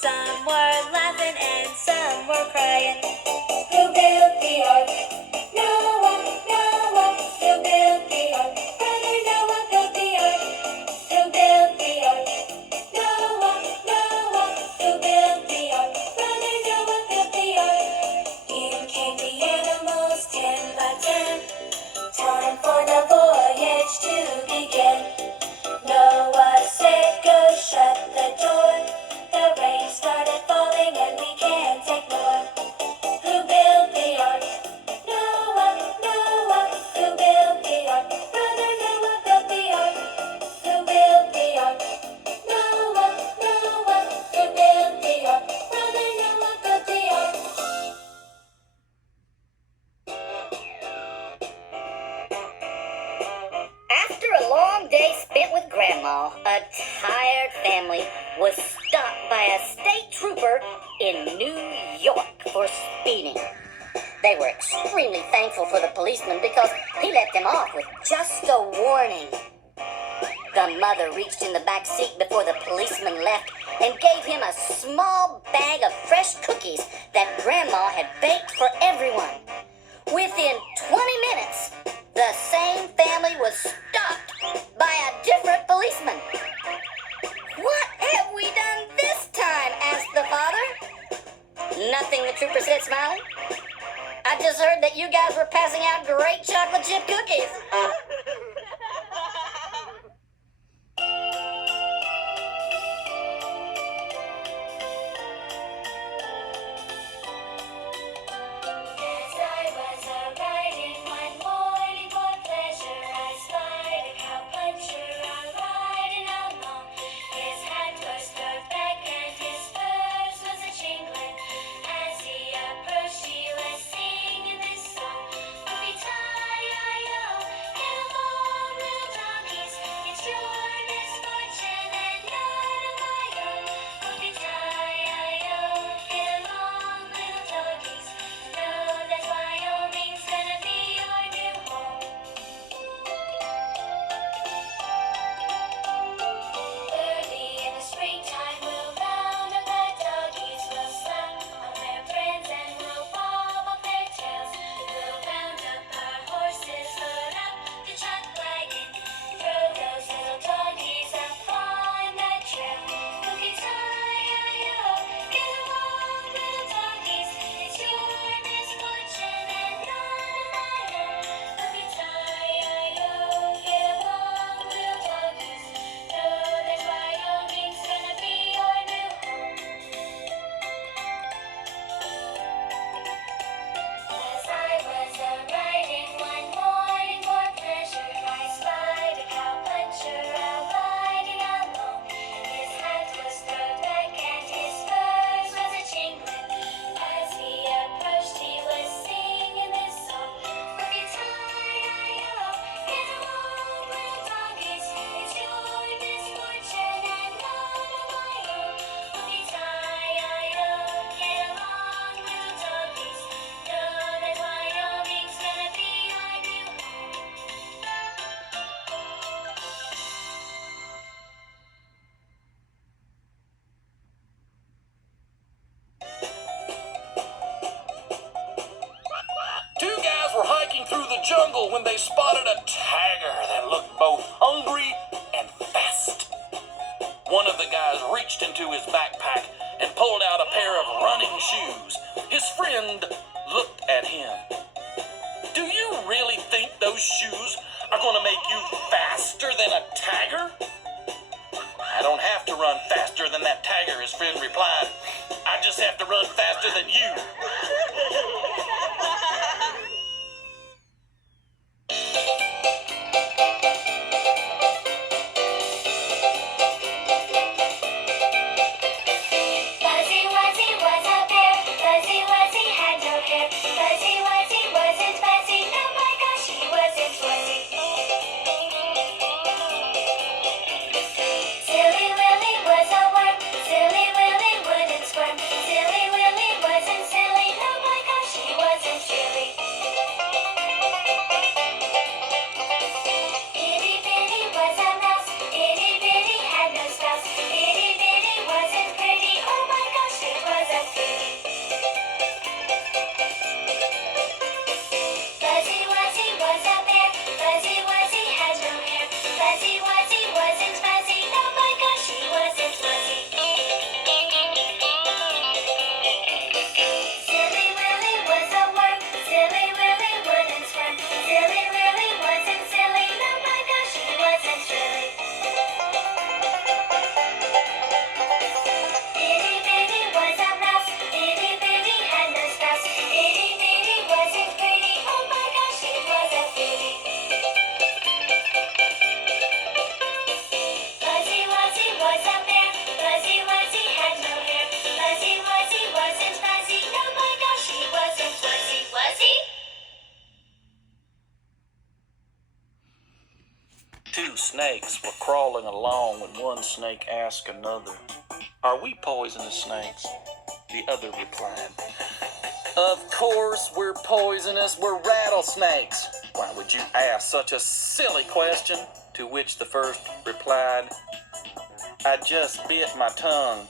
some were laughing and some were crying. Who built the ark? Noah, Noah. Who built the ark? Brother Noah built the ark. Who built the ark? Noah, Noah. Who built the ark? Brother Noah built the ark. In came the animals, 10 by 10, time for the voyage to begin. Noah said, go shut the door. The rain started falling and we can't take more. Who built the ark? Noah, Noah. Who built the ark? Brother Noah built the ark. Who built the ark? Noah, Noah. Who built the ark? Brother Noah built the ark. After a long day spent with Grandma, a tired family was stopped by a state trooper in New York for speeding. They were extremely thankful for the policeman because he let them off with just a warning. The mother reached in the back seat before the policeman left and gave him a small bag of fresh cookies that Grandma had baked for everyone. Within 20 minutes, the same family was stopped by a different policeman. What have we done this time? Asked the father. Nothing, the trooper said, smiling. I just heard that you guys were passing out great chocolate chip cookies. As I was a-riding one morning for pleasure, I spied a cowpuncher a-riding along. His hat was thrown back and his spurs was a-jingling. As he approached, he was singing this song. Hoopty-tie-I-O, get along, little doggies. It's your misfortune and none of my own. Hoopty-tie-I-O, get along, little doggies. Know that Wyoming's gonna be your new home. Early in the springtime, we'll round up our doggies. We'll slap on their friends and we'll bob off their tails. We'll round up our horses, load up the chuck wagon, throw those little doggies up on that trail. Hoopty-tie-I-O, get along, little doggies. It's your misfortune and none of my own. Hoopty-tie-I-O, get along, little doggies. Know that Wyoming's gonna be your new home. As I was a-riding one morning for pleasure, I spied a cowpuncher a-riding along. His hat was thrown back and his spurs was a-jingling. As he approached, he was singing this song. Hoopty-tie-I-O, get along, little doggies. It's your misfortune and none of my own. Hoopty-tie-I-O, get along, little doggies. Know that Wyoming's gonna be your new home. Two guys were hiking through the jungle when they spotted a tiger that looked both hungry and fast. One of the guys reached into his backpack and pulled out a pair of running shoes. His friend looked at him. Do you really think those shoes are going to make you faster than a tiger? I don't have to run faster than that tiger, his friend replied. I just have to run faster than you. snakes were crawling along when one snake asked another, "Are we poisonous snakes?" The other replied, "Of course we're poisonous, we're rattlesnakes. Why would you ask such a silly question?" To which the first replied, "I just bit my tongue."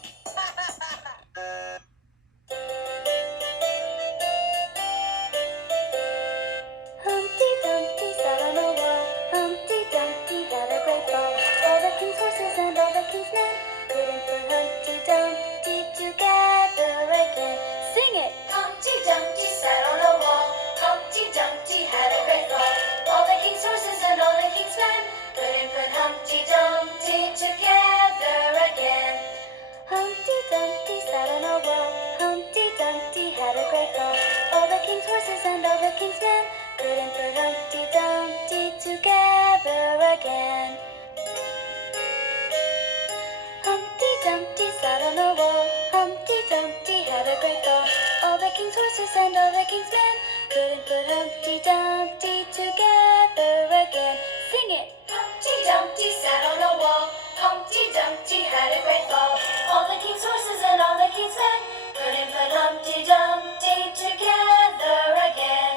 Humpty Dumpty sat on a wall. Humpty Dumpty had a great fall. All the king's horses and all the king's men couldn't put Humpty Dumpty together again. Sing it! Humpty Dumpty sat on a wall. Humpty Dumpty had a great fall. All the king's horses and all the king's men couldn't put Humpty Dumpty together again. Humpty Dumpty sat on a wall. Humpty Dumpty had a great fall. All the king's horses and all the king's men couldn't put Humpty Dumpty together again. Humpty Dumpty sat on a wall. Humpty Dumpty had a great fall. All the king's horses and all the king's men couldn't put Humpty Dumpty together again. Sing it! Humpty Dumpty sat on a wall. Humpty Dumpty had a great fall. All the king's horses and all the king's men couldn't put Humpty Dumpty together again.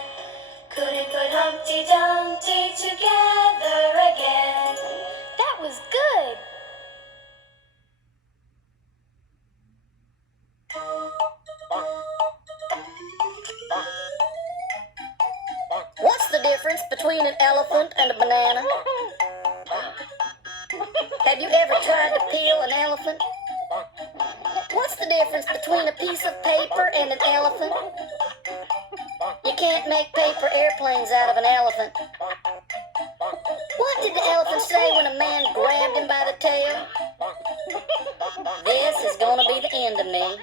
Couldn't put Humpty Dumpty together again. That was good. What's the difference between an elephant and a banana? Have you ever tried to peel an elephant? What's the difference between a piece of paper and an elephant? You can't make paper airplanes out of an elephant. What did the elephant say when a man grabbed him by the tail? This is gonna be the end of me.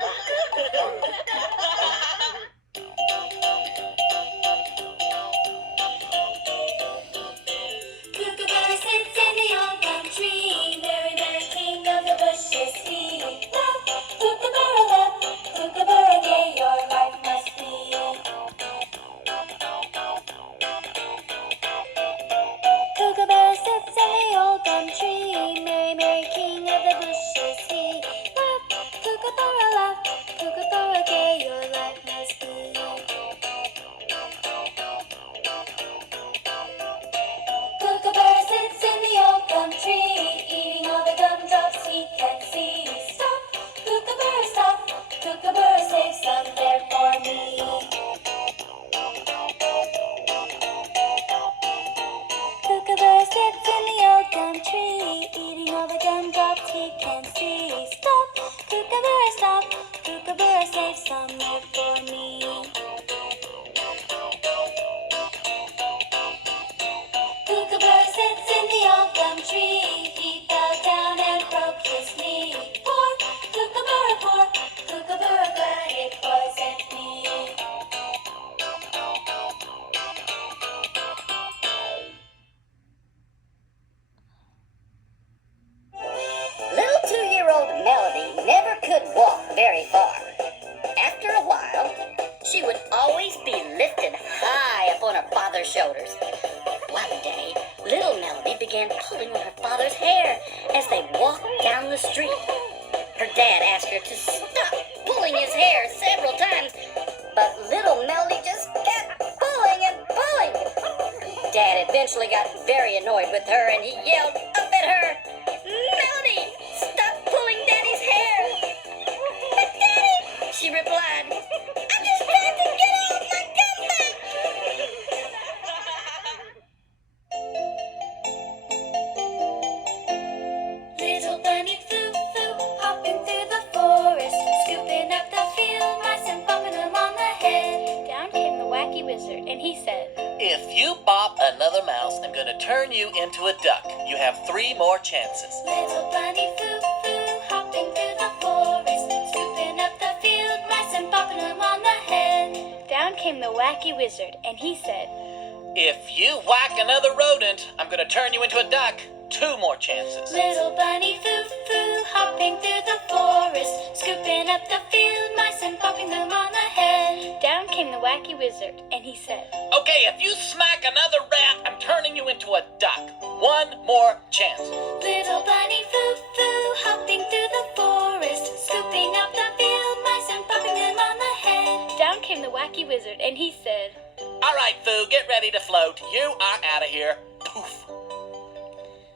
Kookaburra sits in the old gum tree. Mary, Mary, king of the bushes, he. Love, Kookaburra, love, Kookaburra, gay your life must be. Kookaburra sits in the old gum tree. Mary, Mary, king of the bushes, he. Love, Kookaburra, love, Kookaburra, gay your life must be. Kookaburra sits in the old gum tree, eating all the gumdrops he can see. Stop, Kookaburra, stop, Kookaburra, save some there for me. Kookaburra sits in the old gum tree, eating all the gumdrops he can see. Stop, Kookaburra, stop, Kookaburra, save some there for me. Kookaburra sits in the old gum tree. He fell down and broke his knee. Poor Kookaburra, glad it wasn't me. Little 2-year-old Melody never could walk very far. After a while, she would always be lifted high up on her father's shoulders. One day, little Melody began pulling on her father's hair as they walked down the street. Her dad asked her to stop pulling his hair several times, but little Melody just kept pulling and pulling. Dad eventually got very annoyed with her and he yelled up at her, "Melody, stop pulling Daddy's hair!" "But Daddy," she replied, "I'm just trying to get all my gum back." Little bunny flew, flew, hopping through the forest, scooping up the field mice and bumping them on the head. Down came the wacky wizard, and he said, If you bop another mouse, I'm gonna turn you into a duck. You have 3 more chances. Little bunny flew, flew, hopping through the forest, scooping up the field mice and bumping them on the head. Down came the wacky wizard, and he said, If you whack another rodent, I'm gonna turn you into a duck. 2 more chances. Little bunny flew, flew, hopping through the forest, scooping up the field mice and bumping them on the head. Down came the wacky wizard, and he said, Okay, if you smack another rat, I'm turning you into a duck. One more chance. Little bunny flew, hopping through the forest, scooping up the field mice and popping them on the head. Down came the wacky wizard, and he said, All right, Foo, get ready to float. You are out of here. Poof.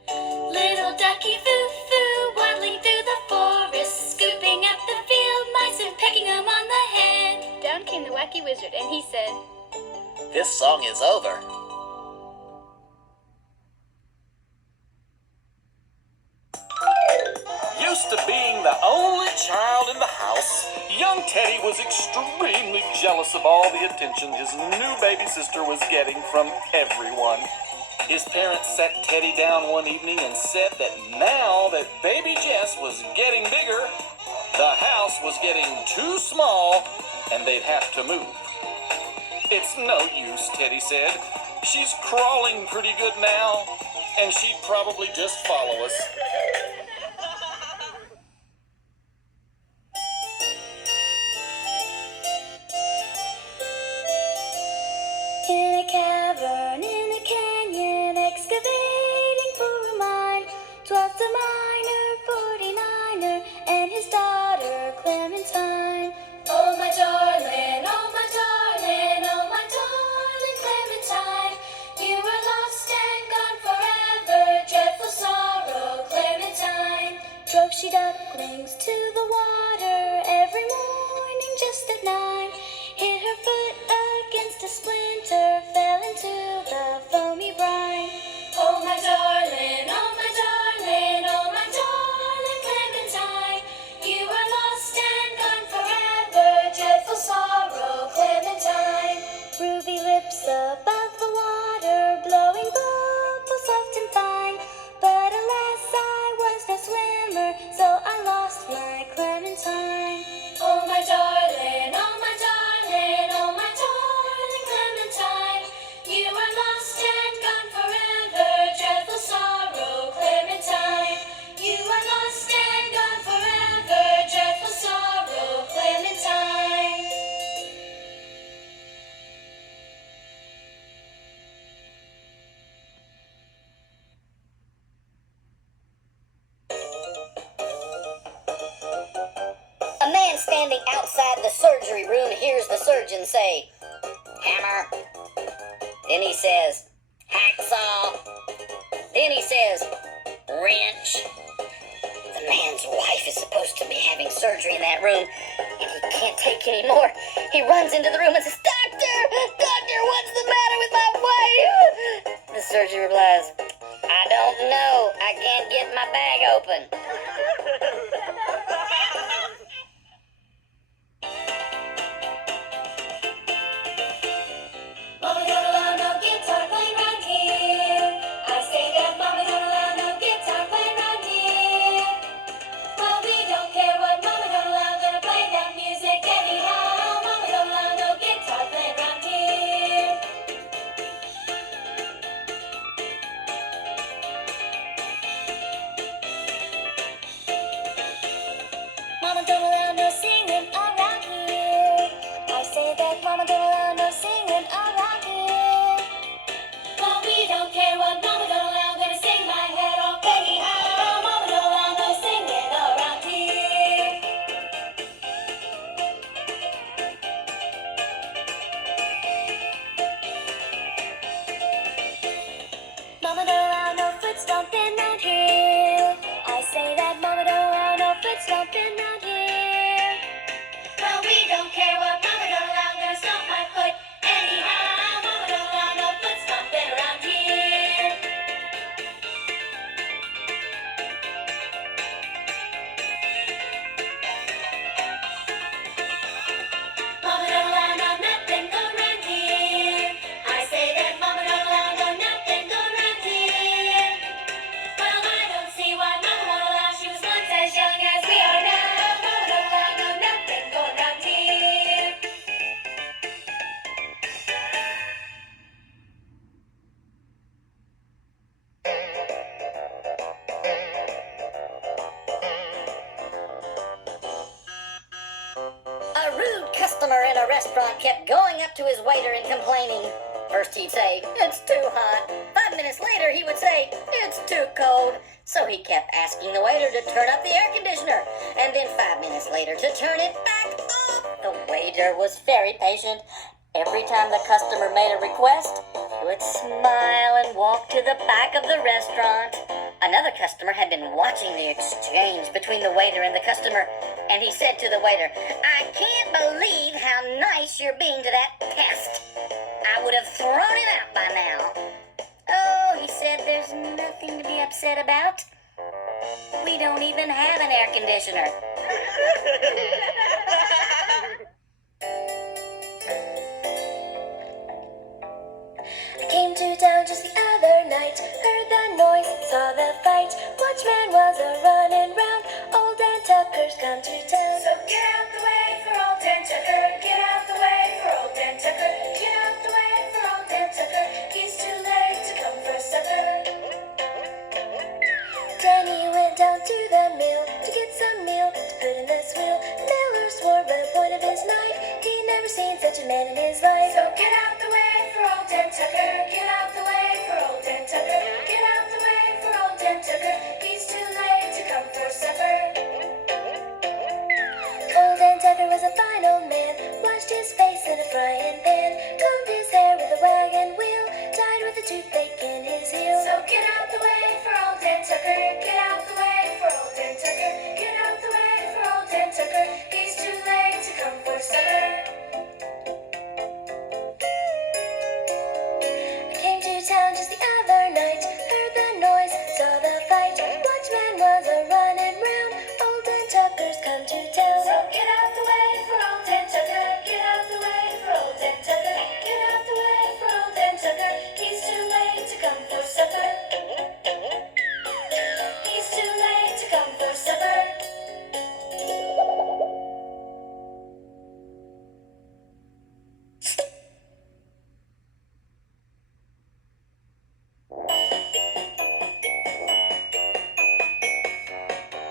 Little ducky flew, waddling through the forest, scooping up the field mice and pecking them on the head. Down came the wacky wizard, and he said, This song is over. Used to being the only child in the house, young Teddy was extremely jealous of all the attention his new baby sister was getting from everyone. His parents sat Teddy down one evening and said that now that baby Jess was getting bigger, the house was getting too small and they'd have to move. It's no use, Teddy said. She's crawling pretty good now, and she'd probably just follow us. In a cavern, in a canyon, excavating for a mine, 'twas the miner, 49er, and his daughter Clementine. Oh my darling, oh my darling, oh my darling Clementine, you were lost and gone forever, dreadful sorrow Clementine. Drove she ducklings to the water every morning just at 9, hit her foot against a splinter, fell into the foamy brine. Oh my darling, oh my darling, oh my darling Clementine, you are lost and gone forever, dreadful sorrow Clementine. Ruby lips above the water, blowing bubbles soft and fine, but alas I was no swimmer, so I lost my Clementine. Oh my darling, oh my darling, oh my darling Clementine, you are lost and gone forever, dreadful sorrow Clementine. You are lost and gone forever, dreadful sorrow Clementine. A man standing outside the surgery room hears the surgeon say, Hammer. Then he says, Hacksaw. Then he says, Wrench. The man's wife is supposed to be having surgery in that room, and he can't take any more. He runs into the room and says, Doctor! Doctor, what's the matter with my wife? The surgeon replies, I don't know. I can't get my bag open. Mama don't allow no guitar playing round here. I say that Mama don't allow no guitar playing round here. Well, we don't care what Mama don't allow, gonna play that music anyhow. Mama don't allow no guitar playing round here. Mama don't allow no singing around here. I say that Mama don't allow no singing around here. Well, we don't care what Mama don't allow, gonna sing my head off anyhow. Mama don't allow no singing around here. Mama don't allow no foot stomping round here. I say that Mama don't allow no foot stomping round here. Well, we don't care what Mama don't allow, gonna stomp my foot anyhow. Mama don't allow no foot stomping around here. Mama don't allow no nothing go round here. I say that Mama don't allow no nothing go round here. kept going up to his waiter and complaining. First he'd say, "It's too hot." 5 minutes later he would say, "It's too cold." So he kept asking the waiter to turn up the air conditioner, and then 5 minutes later to turn it back up. The waiter was very patient. Every time the customer made a request, he would smile and walk to the back of the restaurant. Another customer had been watching the exchange between the waiter and the customer, and he said to the waiter, "I can't believe how nice you're being to that pest. I would have thrown him out by now." "Oh," he said, "there's nothing to be upset about. We don't even have an air conditioner." I came to town just the other night, heard the noise, saw the fight. Watchman was a-running round, old Dan Tucker's come to town. So get out the way for old Dan Tucker, get out the way for old Dan Tucker, get out the way for old Dan Tucker. He's too late to come for supper. Danny went down to the mill to get some meal to put in this wheel. Miller swore by the point of his knife he'd never seen such a man in his life. So get out the way for old Dan Tucker, get out the way for old Dan Tucker, get out the way for old Dan Tucker. He's too late to come for supper. Old Dan Tucker was a fine old man, washed his face in a frying pan, combed his hair with a wagon wheel, tied with a toothpick in his heel. So get out the way for old Dan Tucker, get out the way for old Dan Tucker, get out the way for old Dan Tucker. He's too late to come for supper. I came to town just the other night, heard the noise, saw the fight. Watchman was a-running round, old Dan Tucker's come to town. So get out the way for old Dan Tucker, get out the way for old Dan Tucker, get out the way for old Dan Tucker. He's too late to come for supper. He's too late to come for supper.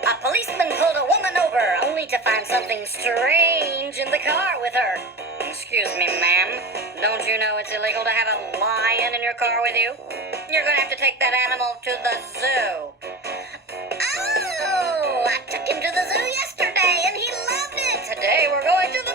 A policeman pulled a woman over, only to find something strange in the car with her. "Excuse me, ma'am. Don't you know it's illegal to have a lion in your car with you? You're gonna have to take that animal to the zoo." "Oh, I took him to the zoo yesterday and he loved it. Today we're going to the